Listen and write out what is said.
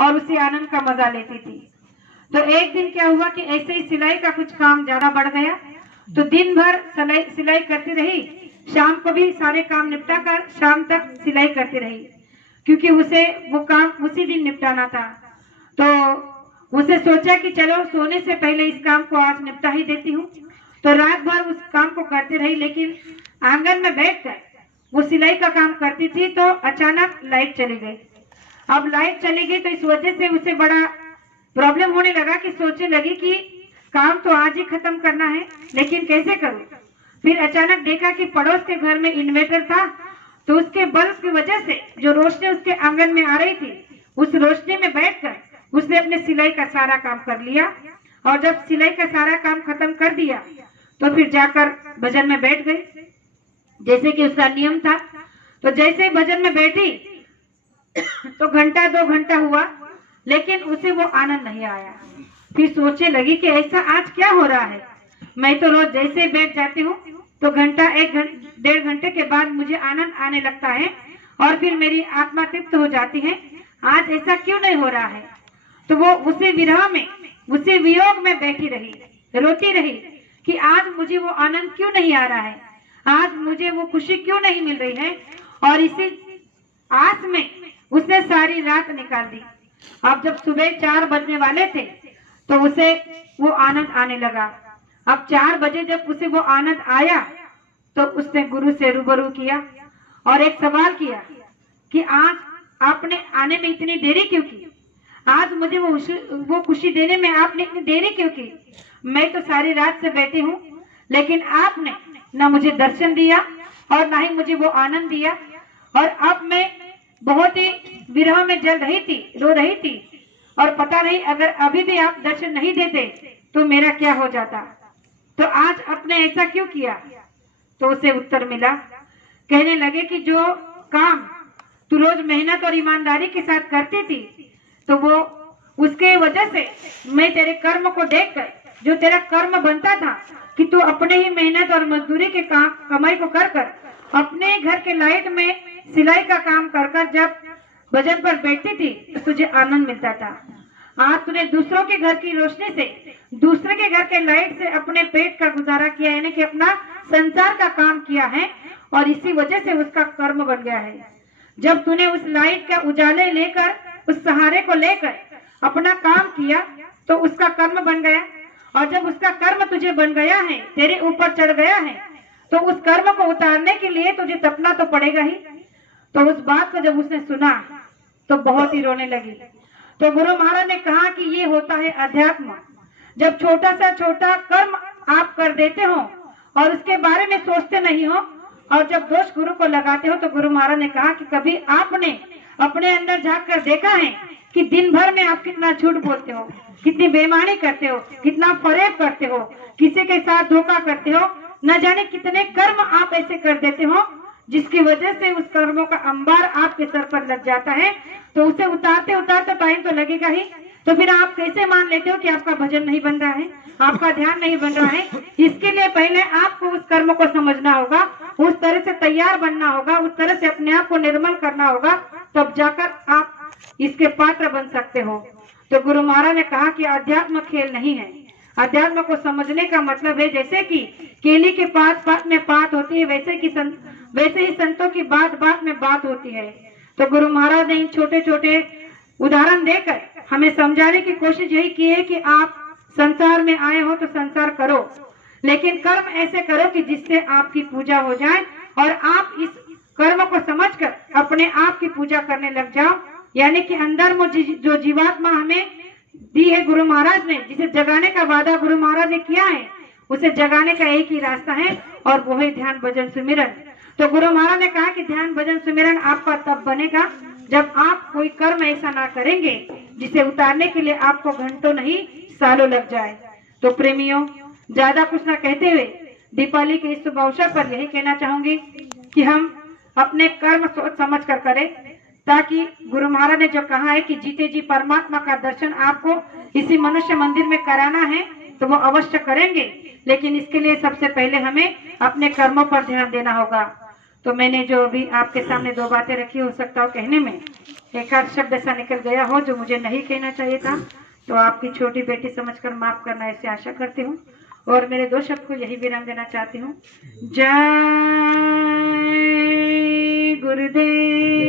और उसी आनंद का मजा लेती थी। तो एक दिन क्या हुआ कि ऐसे ही सिलाई का कुछ काम ज्यादा बढ़ गया, तो दिन भर सिलाई करती रही, शाम को भी सारे काम निपटा कर शाम तक सिलाई करती रही, क्योंकि उसे वो काम उसी दिन निपटाना था। तो उसे सोचा कि चलो सोने से पहले इस काम को आज निपटा ही देती हूँ। तो रात भर उस काम को करती रही, लेकिन आंगन में बैठकर वो सिलाई का काम करती थी तो अचानक लाइट चली गई। अब लाइट चली गई तो इस वजह से उसे बड़ा प्रॉब्लम होने लगा कि सोचने लगी कि काम तो आज ही खत्म करना है, लेकिन कैसे करूं। फिर अचानक देखा कि पड़ोस के घर में इन्वर्टर था, तो उसके बल्ब की वजह से जो रोशनी उसके आंगन में आ रही थी, उस रोशनी में बैठकर उसने अपने सिलाई का सारा काम कर लिया। और जब सिलाई का सारा काम खत्म कर दिया तो फिर जाकर भजन में बैठ गई, जैसे कि उसका नियम था। तो जैसे ही भजन में बैठी तो घंटा 2 घंटा हुआ, लेकिन उसे वो आनंद नहीं आया। फिर सोचने लगी कि ऐसा आज क्या हो रहा है, मैं तो रोज जैसे बैठ जाती हूँ तो घंटा 1-1.5 घंटे के बाद मुझे आनंद आने लगता है और फिर मेरी आत्मा तृप्त हो जाती है, आज ऐसा क्यों नहीं हो रहा है। तो वो उसी विरह में, उसी वियोग में बैठी रही, रोती रही कि आज मुझे वो आनंद क्यों नहीं आ रहा है, आज मुझे वो खुशी क्यों नहीं मिल रही है। और इसी आस में उसने सारी रात निकाल दी। अब जब सुबह 4 बजने वाले थे तो उसे वो आनंद आने लगा। अब 4 बजे जब उसे वो आनंद आया तो उसने गुरु से रूबरू किया और एक सवाल किया कि आज आपने आने में इतनी देरी क्यों की, आज मुझे वो खुशी देने में आपने इतनी देरी क्यों की। मैं तो सारी रात से बैठी हूँ, लेकिन आपने ना मुझे दर्शन दिया और ना ही मुझे वो आनंद दिया। और अब मैं बहुत ही विरह में जल रही थी, रो रही थी, और पता नहीं अगर अभी भी आप दर्शन नहीं देते तो मेरा क्या हो जाता। तो आज आपने ऐसा क्यों किया। तो उसे उत्तर मिला, कहने लगे कि जो काम तू रोज मेहनत और ईमानदारी के साथ करती थी, तो वो उसके वजह से मैं तेरे कर्म को देखकर, जो तेरा कर्म बनता था कि तू अपने ही मेहनत और मजदूरी के कमाई को कर कर अपने घर के लाइट में सिलाई का काम कर कर जब भजन पर बैठती थी तो तुझे आनंद मिलता था। आज तूने दूसरों के घर की रोशनी से, दूसरे के घर के लाइट से अपने पेट का गुजारा किया, यानी कि अपना संसार का काम किया है, और इसी वजह से उसका कर्म बन गया है। जब तूने उस लाइट का उजाले लेकर, उस सहारे को लेकर अपना काम किया तो उसका कर्म बन गया, और जब उसका कर्म तुझे बन गया है, तेरे ऊपर चढ़ गया है, तो उस कर्म को उतारने के लिए तुझे तपना तो पड़ेगा ही। तो उस बात को जब उसने सुना तो बहुत ही रोने लगी। तो गुरु महाराज ने कहा कि ये होता है अध्यात्म। जब छोटा सा छोटा कर्म आप कर देते हो और उसके बारे में सोचते नहीं हो, और जब दोष गुरु को लगाते हो, तो गुरु महाराज ने कहा कि कभी आपने अपने अंदर झांक कर देखा है कि दिन भर में आप कितना झूठ बोलते हो, कितनी बेईमानी करते हो, कितना फरेब करते हो, किसी के साथ धोखा करते हो, न जाने कितने कर्म आप ऐसे कर देते हो जिसकी वजह से उस कर्मों का अंबार आपके सर पर लग जाता है। तो उसे उतारते उतारते टाइम तो लगेगा ही। तो फिर आप कैसे मान लेते हो कि आपका भजन नहीं बन रहा है, आपका ध्यान नहीं बन रहा है। इसके लिए पहले आपको उस कर्म को समझना होगा, उस तरह से तैयार बनना होगा, उस तरह से अपने आप को निर्मल करना होगा, तब जाकर आप इसके पात्र बन सकते हो। तो गुरु महाराज ने कहा कि अध्यात्म खेल नहीं है। अध्यात्म को समझने का मतलब है जैसे कि केली के पात पात में पात होती है, वैसे ही संतों की बात बात में बात होती है। तो गुरु महाराज ने इन छोटे छोटे उदाहरण देकर हमें समझाने की कोशिश यही की है कि आप संसार में आए हो तो संसार करो, लेकिन कर्म ऐसे करो कि जिससे आपकी पूजा हो जाए, और आप इस कर्म को समझकर अपने आप की पूजा करने लग जाओ। यानी कि अंदर में जो जीवात्मा हमें दी है गुरु महाराज ने, जिसे जगाने का वादा गुरु महाराज ने किया है, उसे जगाने का एक ही रास्ता है, और वो है ध्यान भजन सुमिरन। तो गुरु महाराज ने कहा कि ध्यान भजन सुमिरन आपका तब बनेगा जब आप कोई कर्म ऐसा ना करेंगे जिसे उतारने के लिए आपको घंटों नहीं सालों लग जाए। तो प्रेमियों, ज्यादा कुछ ना कहते हुए दीपावली के इस शुभ अवसर पर यही कहना चाहूंगी कि हम अपने कर्म सोच समझ कर करें, ताकि गुरु महाराज ने जो कहा है कि जीते जी परमात्मा का दर्शन आपको इसी मनुष्य मंदिर में कराना है, तो वो अवश्य करेंगे। लेकिन इसके लिए सबसे पहले हमें अपने कर्मों पर ध्यान देना होगा। तो मैंने जो अभी आपके सामने 2 बातें रखी, हो सकता हो कहने में एक आध शब्द ऐसा निकल गया हो जो मुझे नहीं कहना चाहिए था, तो आपकी छोटी बेटी समझकर माफ करना, ऐसे आशा करती हूँ। और मेरे 2 शब्द को यही विराम देना चाहती हूँ। जय गुरुदेव।